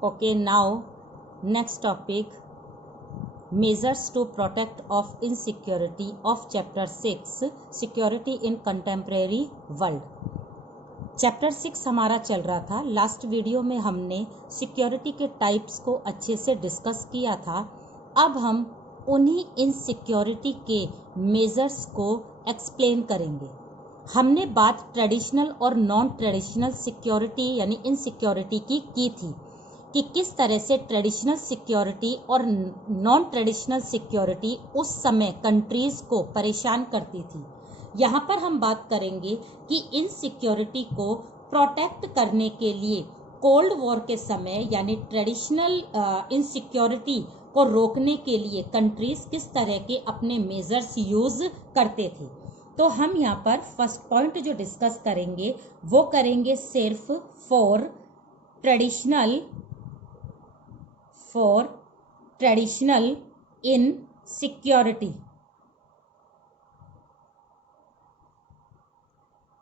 Okay, now next topic, measures to protect of insecurity of chapter 6, security in contemporary world. Chapter 6 हमारा चल रहा था। Last video में हमने सिक्योरिटी के टाइप्स को अच्छे से डिस्कस किया था। अब हम उन्हीं इनसिक्योरिटी के मेजर्स को एक्सप्लेन करेंगे। हमने बात ट्रेडिशनल और नॉन ट्रेडिशनल सिक्योरिटी यानी इनसिक्योरिटी की थी कि किस तरह से ट्रेडिशनल सिक्योरिटी और नॉन ट्रेडिशनल सिक्योरिटी उस समय कंट्रीज को परेशान करती थी। यहाँ पर हम बात करेंगे कि इनसिक्योरिटी को प्रोटेक्ट करने के लिए कोल्ड वॉर के समय यानी ट्रेडिशनल इनसिक्योरिटी को रोकने के लिए कंट्रीज किस तरह के अपने मेजर्स यूज करते थे। तो हम यहाँ पर फर्स्ट पॉइंट जो डिस्कस करेंगे वो करेंगे सिर्फ for traditional in security.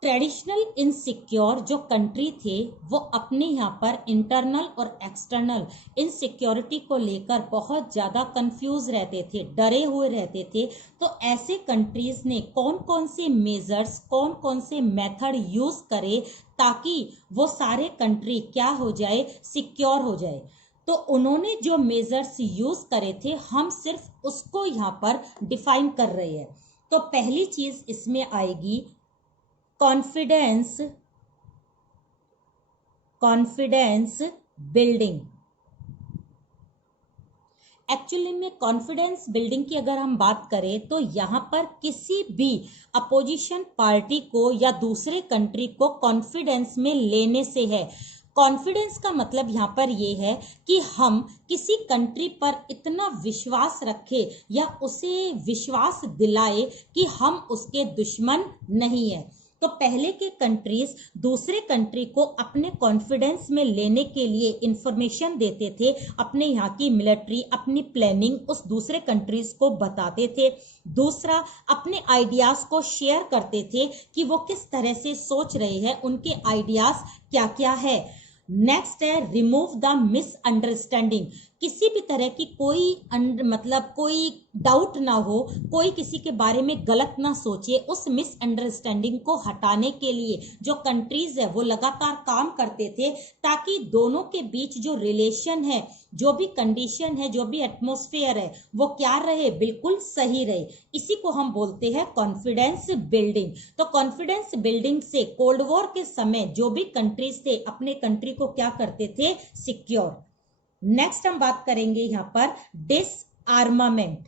Traditional insecure जो कंट्री थे वो अपने यहाँ पर इंटरनल और एक्सटर्नल इनसिक्योरिटी को लेकर बहुत ज़्यादा कंफ्यूज रहते थे, डरे हुए रहते थे। तो ऐसे कंट्रीज ने कौन कौन से मेजर्स, कौन कौन से मेथड यूज करे ताकि वो सारे कंट्री क्या हो जाए, सिक्योर हो जाए। तो उन्होंने जो मेजर्स यूज करे थे हम सिर्फ उसको यहाँ पर डिफाइन कर रहे हैं। तो पहली चीज इसमें आएगी कॉन्फिडेंस बिल्डिंग। एक्चुअली में कॉन्फिडेंस बिल्डिंग की अगर हम बात करें तो यहाँ पर किसी भी अपोजिशन पार्टी को या दूसरे कंट्री को कॉन्फिडेंस में लेने से है। कॉन्फिडेंस का मतलब यहाँ पर ये है कि हम किसी कंट्री पर इतना विश्वास रखें या उसे विश्वास दिलाए कि हम उसके दुश्मन नहीं है। तो पहले के कंट्रीज दूसरे कंट्री को अपने कॉन्फिडेंस में लेने के लिए इंफॉर्मेशन देते थे, अपने यहाँ की मिलिट्री, अपनी प्लानिंग उस दूसरे कंट्रीज को बताते थे। दूसरा, अपने आइडियाज को शेयर करते थे कि वो किस तरह से सोच रहे हैं, उनके आइडियाज क्या क्या है। नेक्स्ट है रिमूव द मिसअंडरस्टैंडिंग। किसी भी तरह की कोई डाउट ना हो, कोई किसी के बारे में गलत ना सोचे, उस मिसअंडरस्टैंडिंग को हटाने के लिए जो कंट्रीज है वो लगातार काम करते थे ताकि दोनों के बीच जो रिलेशन है, जो भी कंडीशन है, जो भी एटमॉस्फेयर है वो क्या रहे, बिल्कुल सही रहे। इसी को हम बोलते हैं कॉन्फिडेंस बिल्डिंग। तो कॉन्फिडेंस बिल्डिंग से कोल्ड वॉर के समय जो भी कंट्रीज थे अपने कंट्री को क्या करते थे, सिक्योर। नेक्स्ट हम बात करेंगे यहाँ पर डिसआर्मामेंट।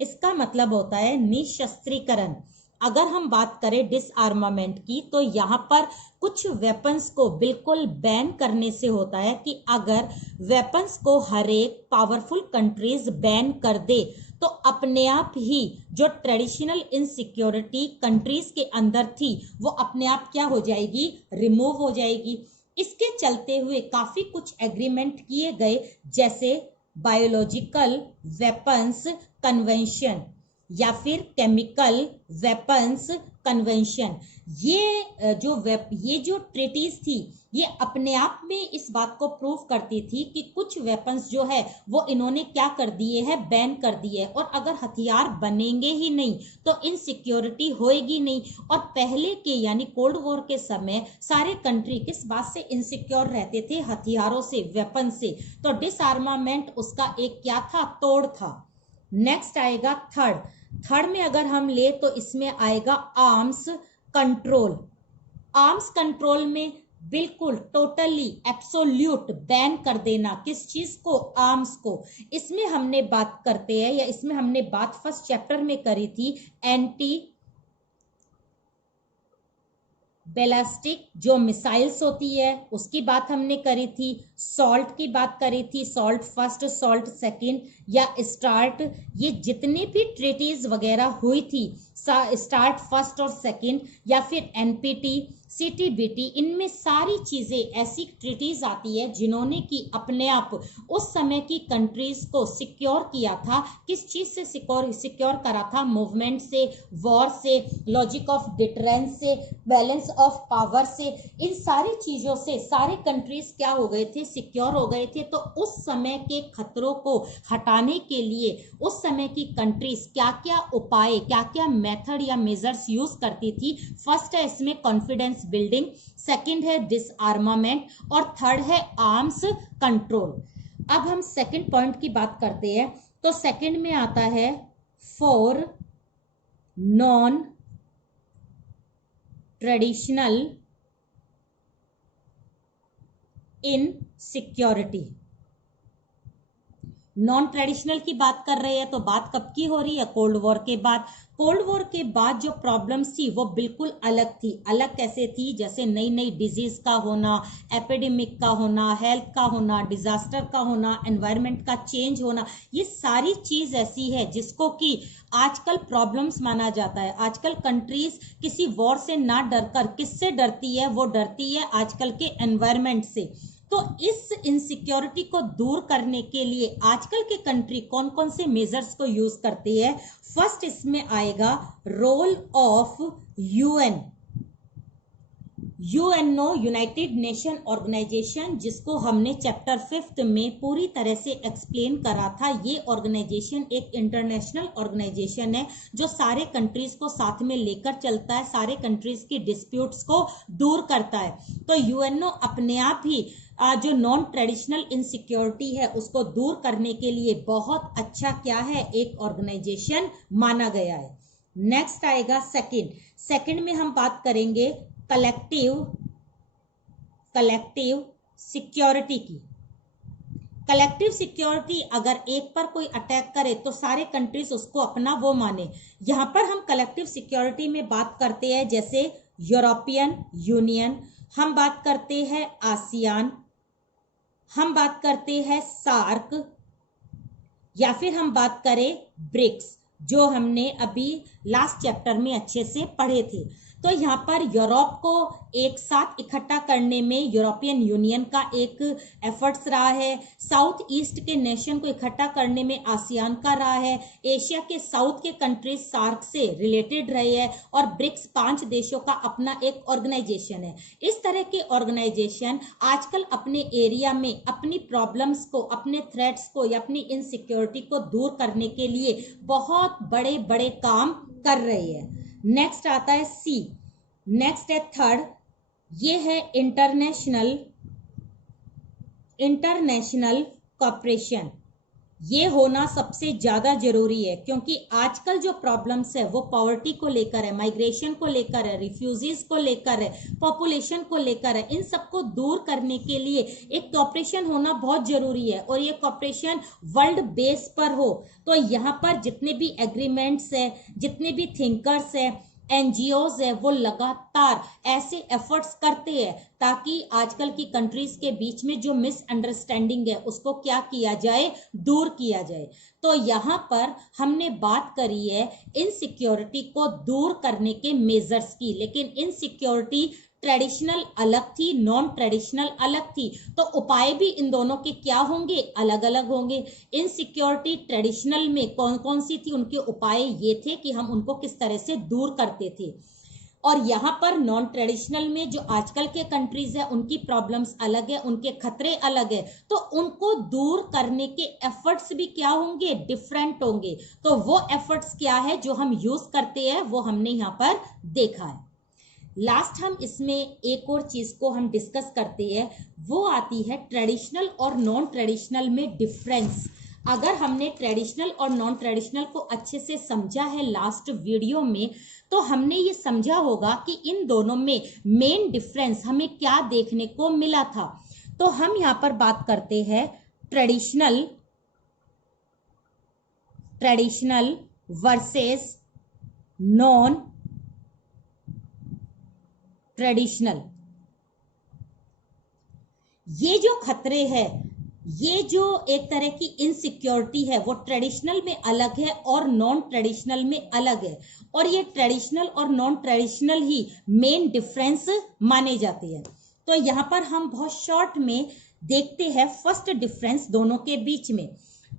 इसका मतलब होता है निशस्त्रीकरण। अगर हम बात करें डिसआर्मामेंट की तो यहाँ पर कुछ वेपन्स को बिल्कुल बैन करने से होता है कि अगर वेपन्स को हर एक पावरफुल कंट्रीज बैन कर दे तो अपने आप ही जो ट्रेडिशनल इनसिक्योरिटी कंट्रीज के अंदर थी वो अपने आप क्या हो जाएगी, रिमूव हो जाएगी। इसके चलते हुए काफी कुछ एग्रीमेंट किए गए, जैसे बायोलॉजिकल वेपन्स कन्वेंशन या फिर केमिकल वेपन्स कन्वेंशन। ये जो ट्रीटीज थी ये अपने आप में इस बात को प्रूव करती थी कि कुछ वेपन्स जो है वो इन्होंने क्या कर दिए हैं, बैन कर दिए। और अगर हथियार बनेंगे ही नहीं तो इनसिक्योरिटी होएगी नहीं। और पहले के यानी कोल्ड वॉर के समय सारे कंट्री किस बात से इनसिक्योर रहते थे, हथियारों से, वेपन से। तो डिसआर्मामेंट उसका एक क्या था, तोड़ था। नेक्स्ट आएगा थर्ड में अगर हम ले तो इसमें आएगा आर्म्स कंट्रोल। आर्म्स कंट्रोल में बिल्कुल टोटली एब्सोल्यूट बैन कर देना, किस चीज को, आर्म्स को। इसमें हमने बात करते हैं या इसमें हमने बात फर्स्ट चैप्टर में करी थी एंटी बैलिस्टिक जो मिसाइल्स होती है उसकी बात हमने करी थी। सॉल्ट की बात करी थी, सॉल्ट फर्स्ट, सॉल्ट सेकंड या स्टार्ट, ये जितने भी ट्रीटीज वगैरह हुई थी, स्टार्ट फर्स्ट और सेकंड, या फिर एनपीटी, सीटीबीटी, इनमें सारी चीजें ऐसी ट्रीटीज आती है जिन्होंने कि अपने आप उस समय की कंट्रीज को सिक्योर किया था। किस चीज से सिक्योर करा था? मूवमेंट से, वॉर से, लॉजिक ऑफ डिटरेंस से, बैलेंस ऑफ पावर से, इन सारी चीजों से सारे कंट्रीज क्या हो गए थे? सिक्योर हो गए थे। तो उस समय के खतरों को हटाने के लिए उस समय की कंट्रीज क्या क्या उपाय, क्या क्या मेथड या मेजर्स यूज करती थी? फर्स्ट है इसमें कॉन्फिडेंस बिल्डिंग, सेकंड है डिसआर्मामेंट, और थर्ड है आर्म्स कंट्रोल। अब हम सेकंड पॉइंट की बात करते हैं। तो सेकंड में आता है for non traditional in security. Non traditional की बात कर रहे हैं तो बात कब की हो रही है? कोल्ड वॉर के बाद। कोल्ड वॉर के बाद जो प्रॉब्लम्स थी वो बिल्कुल अलग थी। अलग कैसे थी? जैसे नई नई डिजीज का होना, एपिडेमिक का होना, हेल्थ का होना, डिजास्टर का होना, एनवायरनमेंट का चेंज होना, ये सारी चीज ऐसी है जिसको कि आजकल प्रॉब्लम्स माना जाता है। आजकल कंट्रीज किसी वॉर से ना डरकर किससे डरती है? वो डरती है आजकल के एनवायरनमेंट से। तो इस इनसिक्योरिटी को दूर करने के लिए आजकल के कंट्री कौन कौन से मेजर्स को यूज करती है? फर्स्ट इसमें आएगा role of UN, UNO, United Nation organisation, जिसको हमने चैप्टर 5 में पूरी तरह से एक्सप्लेन करा था। ये ऑर्गेनाइजेशन एक इंटरनेशनल ऑर्गेनाइजेशन है जो सारे कंट्रीज को साथ में लेकर चलता है, सारे कंट्रीज की डिस्प्यूट्स को दूर करता है। तो यूएनओ अपने आप ही जो नॉन ट्रेडिशनल इनसिक्योरिटी है उसको दूर करने के लिए बहुत अच्छा क्या है? एक ऑर्गेनाइजेशन माना गया है। नेक्स्ट आएगा सेकंड में हम बात करेंगे कलेक्टिव सिक्योरिटी की। कलेक्टिव सिक्योरिटी, अगर एक पर कोई अटैक करे तो सारे कंट्रीज उसको अपना वो माने। यहां पर हम कलेक्टिव सिक्योरिटी में बात करते हैं जैसे यूरोपियन यूनियन, हम बात करते हैं आसियान, हम बात करते हैं सार्क, या फिर हम बात करें ब्रिक्स, जो हमने अभी लास्ट चैप्टर में अच्छे से पढ़े थे। तो यहाँ पर यूरोप को एक साथ इकट्ठा करने में यूरोपियन यूनियन का एक एफर्ट्स रहा है, साउथ ईस्ट के नेशन को इकट्ठा करने में आसियान का रहा है, एशिया के साउथ के कंट्रीज सार्क से रिलेटेड रहे हैं, और ब्रिक्स 5 देशों का अपना एक ऑर्गेनाइजेशन है। इस तरह के ऑर्गेनाइजेशन आजकल अपने एरिया में अपनी प्रॉब्लम्स को, अपने थ्रेट्स को या अपनी इनसिक्योरिटी को दूर करने के लिए बहुत बड़े बड़े काम कर रही है। नेक्स्ट आता है नेक्स्ट है थर्ड, ये है इंटरनेशनल कॉपरेशन। ये होना सबसे ज्यादा जरूरी है क्योंकि आजकल जो प्रॉब्लम्स है वो पॉवर्टी को लेकर है, माइग्रेशन को लेकर है, रिफ्यूजीज को लेकर है, पॉपुलेशन को लेकर है। इन सबको दूर करने के लिए एक कॉपरेशन होना बहुत जरूरी है, और ये कॉपरेशन वर्ल्ड बेस पर हो। तो यहाँ पर जितने भी एग्रीमेंट्स है, जितने भी थिंकर्स है, एनजीओज है, वो लगातार ऐसे एफर्ट्स करते हैं ताकि आजकल की कंट्रीज के बीच में जो मिसअंडरस्टैंडिंग है उसको क्या किया जाए? दूर किया जाए। तो यहाँ पर हमने बात करी है इनसिक्योरिटी को दूर करने के मेजर्स की, लेकिन इनसिक्योरिटी ट्रेडिशनल अलग थी, नॉन ट्रेडिशनल अलग थी। तो उपाय भी इन दोनों के क्या होंगे? अलग अलग होंगे। इनसिक्योरिटी ट्रेडिशनल में कौन कौन सी थी? उनके उपाय ये थे कि हम उनको किस तरह से दूर करते थे। और यहाँ पर नॉन ट्रेडिशनल में जो आजकल के कंट्रीज है उनकी प्रॉब्लम्स अलग है, उनके खतरे अलग है, तो उनको दूर करने के एफर्ट्स भी क्या होंगे? डिफरेंट होंगे। तो वो एफर्ट्स क्या है जो हम यूज करते हैं वो हमने यहाँ पर देखा है। लास्ट हम इसमें एक और चीज को हम डिस्कस करते हैं, वो आती है ट्रेडिशनल और नॉन ट्रेडिशनल में डिफरेंस। अगर हमने ट्रेडिशनल और नॉन ट्रेडिशनल को अच्छे से समझा है लास्ट वीडियो में, तो हमने ये समझा होगा कि इन दोनों में मेन डिफरेंस हमें क्या देखने को मिला था। तो हम यहां पर बात करते हैं ट्रेडिशनल वर्सेस नॉन ट्रेडिशनल। ये जो खतरे हैं, ये जो एक तरह की इनसिक्योरिटी है, वो ट्रेडिशनल में अलग है और नॉन ट्रेडिशनल में अलग है, और ये ट्रेडिशनल और नॉन ट्रेडिशनल ही मेन डिफरेंस माने जाते हैं। तो यहाँ पर हम बहुत शॉर्ट में देखते हैं फर्स्ट डिफरेंस दोनों के बीच में।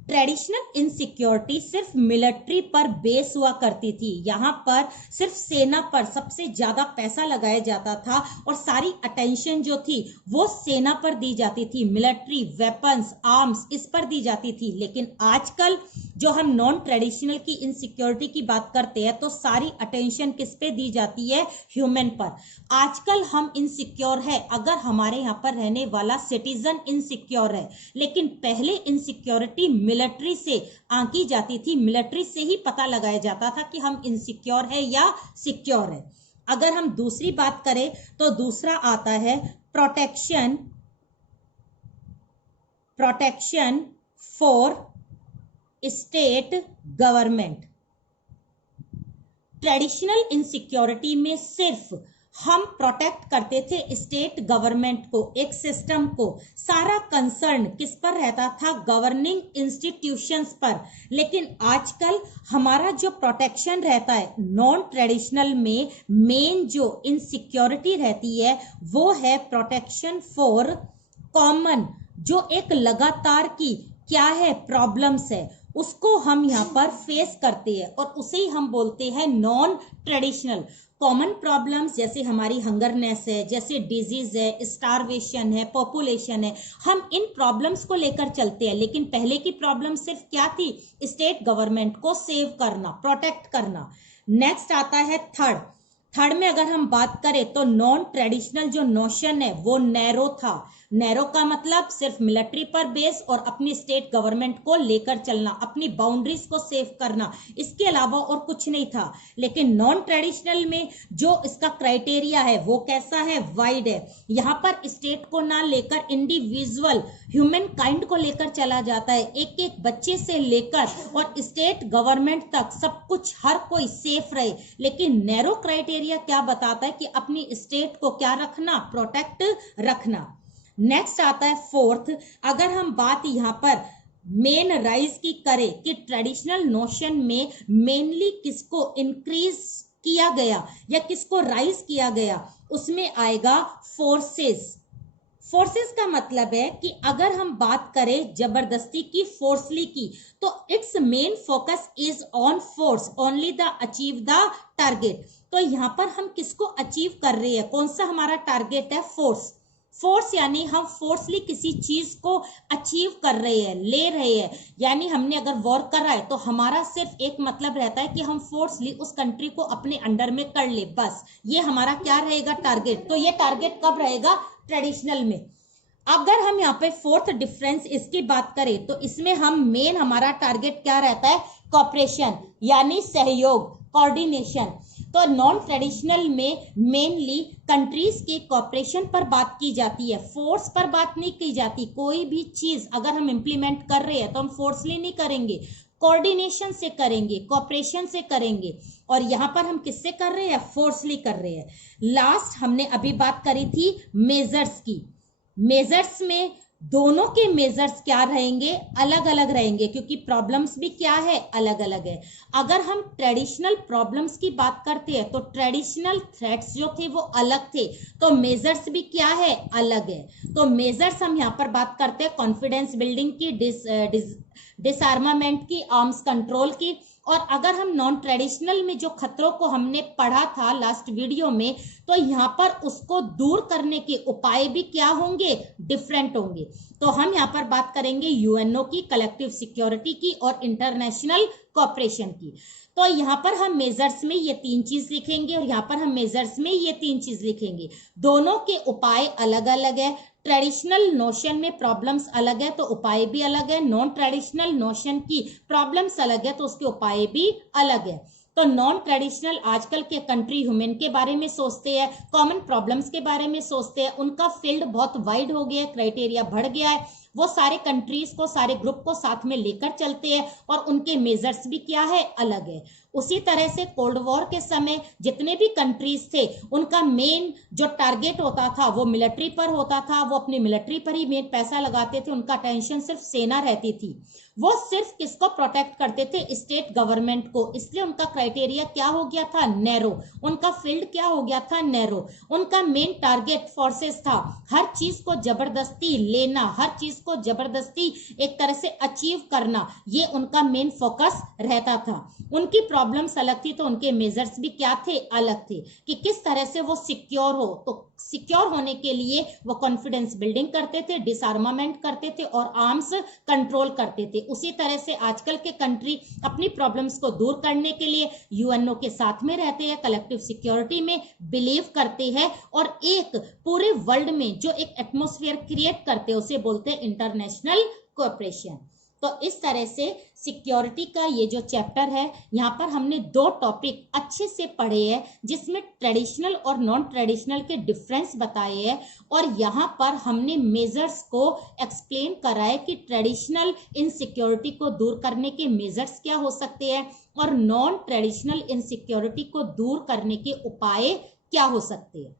ट्रेडिशनल इनसिक्योरिटी सिर्फ मिलिट्री पर बेस हुआ करती थी, यहाँ पर सिर्फ सेना पर सबसे ज्यादा पैसा लगाया जाता था और सारी अटेंशन जो थी वो सेना पर दी जाती थी, मिलिट्री वेपन्स आर्म्स इस पर दी जाती थी। लेकिन आजकल जो हम नॉन ट्रेडिशनल की इनसिक्योरिटी की बात करते हैं तो सारी अटेंशन किस पे दी जाती है, ह्यूमन पर। आजकल हम इनसिक्योर है अगर हमारे यहाँ पर रहने वाला सिटीजन इनसिक्योर है, लेकिन पहले इनसिक्योरिटी मिलिट्री से आंकी जाती थी, मिलिट्री से ही पता लगाया जाता था कि हम इनसिक्योर है या सिक्योर है। अगर हम दूसरी बात करें तो दूसरा आता है protection for state government. Traditional insecurity में सिर्फ हम प्रोटेक्ट करते थे स्टेट गवर्नमेंट को, एक सिस्टम को, सारा कंसर्न किस पर रहता था, गवर्निंग इंस्टीट्यूशंस पर। लेकिन आजकल हमारा जो प्रोटेक्शन रहता है नॉन ट्रेडिशनल में, मेन जो इनसिक्योरिटी रहती है वो है प्रोटेक्शन फॉर कॉमन, जो एक लगातार की क्या है प्रॉब्लम्स है उसको हम यहाँ पर फेस करते हैं और उसे ही हम बोलते हैं नॉन ट्रेडिशनल। कॉमन प्रॉब्लम्स जैसे हमारी हंगरनेस है, जैसे डिजीज है, स्टारवेशन है, पॉपुलेशन है, हम इन प्रॉब्लम्स को लेकर चलते हैं। लेकिन पहले की प्रॉब्लम सिर्फ क्या थी, स्टेट गवर्नमेंट को सेव करना, प्रोटेक्ट करना। नेक्स्ट आता है थर्ड में अगर हम बात करें तो नॉन ट्रेडिशनल जो नोशन है वो नैरो था। नैरो का मतलब सिर्फ मिलिट्री पर बेस और अपनी स्टेट गवर्नमेंट को लेकर चलना, अपनी बाउंड्रीज को सेव करना, इसके अलावा और कुछ नहीं था। लेकिन नॉन ट्रेडिशनल में जो इसका क्राइटेरिया है वो कैसा है, वाइड है। यहाँ पर स्टेट को ना लेकर इंडिविजुअल ह्यूमन काइंड को लेकर चला जाता है, एक एक बच्चे से लेकर और स्टेट गवर्नमेंट तक सब कुछ, हर कोई सेफ रहे। लेकिन नैरो क्राइटेरिया क्या बताता है कि अपनी स्टेट को क्या रखना, प्रोटेक्ट रखना। नेक्स्ट आता है फोर्थ। अगर हम बात यहाँ पर मेन राइज की करें कि ट्रेडिशनल नोशन में मेनली किसको इंक्रीज किया गया या किसको राइज किया गया, उसमें आएगा फोर्सेस। फोर्सेस का मतलब है कि अगर हम बात करें जबरदस्ती की, फोर्सली की, तो it's main focus is on force only the achieve the target. तो यहाँ पर हम किसको अचीव कर रहे हैं, कौन सा हमारा टारगेट है, फोर्स। फोर्स यानी हम फोर्सली किसी चीज को अचीव कर रहे हैं, ले रहे हैं। यानी हमने अगर वॉर करा है तो हमारा सिर्फ एक मतलब रहता है कि हम फोर्सली उस कंट्री को अपने अंडर में कर ले, बस ये हमारा क्या रहेगा, टारगेट। तो ये टारगेट कब रहेगा, ट्रेडिशनल में। अगर हम यहाँ पे फोर्थ डिफरेंस इसकी बात करें तो इसमें हम मेन हमारा टारगेट क्या रहता है, कॉपरेशन यानी सहयोग, कोऑर्डिनेशन। तो नॉन ट्रेडिशनल में मेनली कंट्रीज के कॉपरेशन पर बात की जाती है, फोर्स पर बात नहीं की जाती। कोई भी चीज अगर हम इंप्लीमेंट कर रहे हैं तो हम फोर्सली नहीं करेंगे, कोऑर्डिनेशन से करेंगे, कॉपरेशन से करेंगे। और यहाँ पर हम किससे कर रहे हैं, फोर्सली कर रहे हैं। लास्ट हमने अभी बात करी थी मेजर्स की। मेजर्स में दोनों के मेजर्स क्या रहेंगे, अलग अलग रहेंगे, क्योंकि प्रॉब्लम्स भी क्या है, अलग अलग है। अगर हम ट्रेडिशनल प्रॉब्लम्स की बात करते हैं तो ट्रेडिशनल थ्रेट्स जो थे वो अलग थे, तो मेजर्स भी क्या है, अलग है। तो मेजर्स हम यहाँ पर बात करते हैं कॉन्फिडेंस बिल्डिंग की, डिसआर्मामेंट की, आर्म्स कंट्रोल की। और अगर हम नॉन ट्रेडिशनल में जो खतरों को हमने पढ़ा था लास्ट वीडियो में, तो यहाँ पर उसको दूर करने के उपाय भी क्या होंगे, डिफरेंट होंगे। तो हम यहाँ पर बात करेंगे यूएनओ की, कलेक्टिव सिक्योरिटी की और इंटरनेशनल कोऑपरेशन की। तो यहाँ पर हम मेजर्स में ये तीन चीज लिखेंगे और यहाँ पर हम मेजर्स में ये तीन चीज लिखेंगे। दोनों के उपाय अलग अलग है। ट्रेडिशनल नोशन में प्रॉब्लम्स अलग है तो उपाय भी अलग है, नॉन ट्रेडिशनल नोशन की प्रॉब्लम्स अलग है तो उसके उपाय भी अलग है। तो नॉन ट्रेडिशनल आजकल के कंट्री ह्यूमन के बारे में सोचते हैं, कॉमन प्रॉब्लम्स के बारे में सोचते हैं, उनका फील्ड बहुत वाइड हो गया है, क्राइटेरिया बढ़ गया है, वो सारे कंट्रीज को, सारे ग्रुप को साथ में लेकर चलते हैं और उनके मेजर्स भी क्या है, अलग है। उसी तरह से कोल्ड वॉर के समय जितने भी कंट्रीज थे उनका मेन जो टारगेट होता था वो मिलिट्री पर होता था, वो अपनी मिलिट्री पर ही मेन पैसा लगाते थे, उनका टेंशन सिर्फ सेना रहती थी। वो सिर्फ किसको प्रोटेक्ट करते थे, स्टेट गवर्नमेंट को, इसलिए उनका क्राइटेरिया क्या हो गया था, नैरो। उनका फील्ड क्या हो गया था, नैरो। उनका मेन टारगेट फोर्सेस था, हर चीज को जबरदस्ती लेना, हर चीज को जबरदस्ती एक तरह से अचीव करना, ये उनका मेन फोकस रहता था। उनकी प्रॉब्लम्स अलग थी तो उनके मेजर्स भी क्या थे, अलग थे, कि किस तरह से वो सिक्योर हो। तो सिक्योर होने के लिए वो कॉन्फिडेंस बिल्डिंग करते थे, डिसआर्मामेंट करते थे और आर्म्स कंट्रोल करते थे। उसी तरह से आजकल के कंट्री अपनी प्रॉब्लम्स को दूर करने के लिए यूएनओ के साथ में रहते हैं, कलेक्टिव सिक्योरिटी में बिलीव करते हैं और एक पूरे वर्ल्ड में जो एक एटमॉस्फेयर क्रिएट करते हैं उसे बोलते हैं इंटरनेशनल कोऑपरेशन। तो इस तरह से सिक्योरिटी का ये जो चैप्टर है, यहाँ पर हमने दो टॉपिक अच्छे से पढ़े हैं जिसमें ट्रेडिशनल और नॉन ट्रेडिशनल के डिफरेंस बताए हैं और यहाँ पर हमने मेजर्स को एक्सप्लेन करा है कि ट्रेडिशनल इनसिक्योरिटी को दूर करने के मेजर्स क्या हो सकते हैं और नॉन ट्रेडिशनल इनसिक्योरिटी को दूर करने के उपाय क्या हो सकते हैं।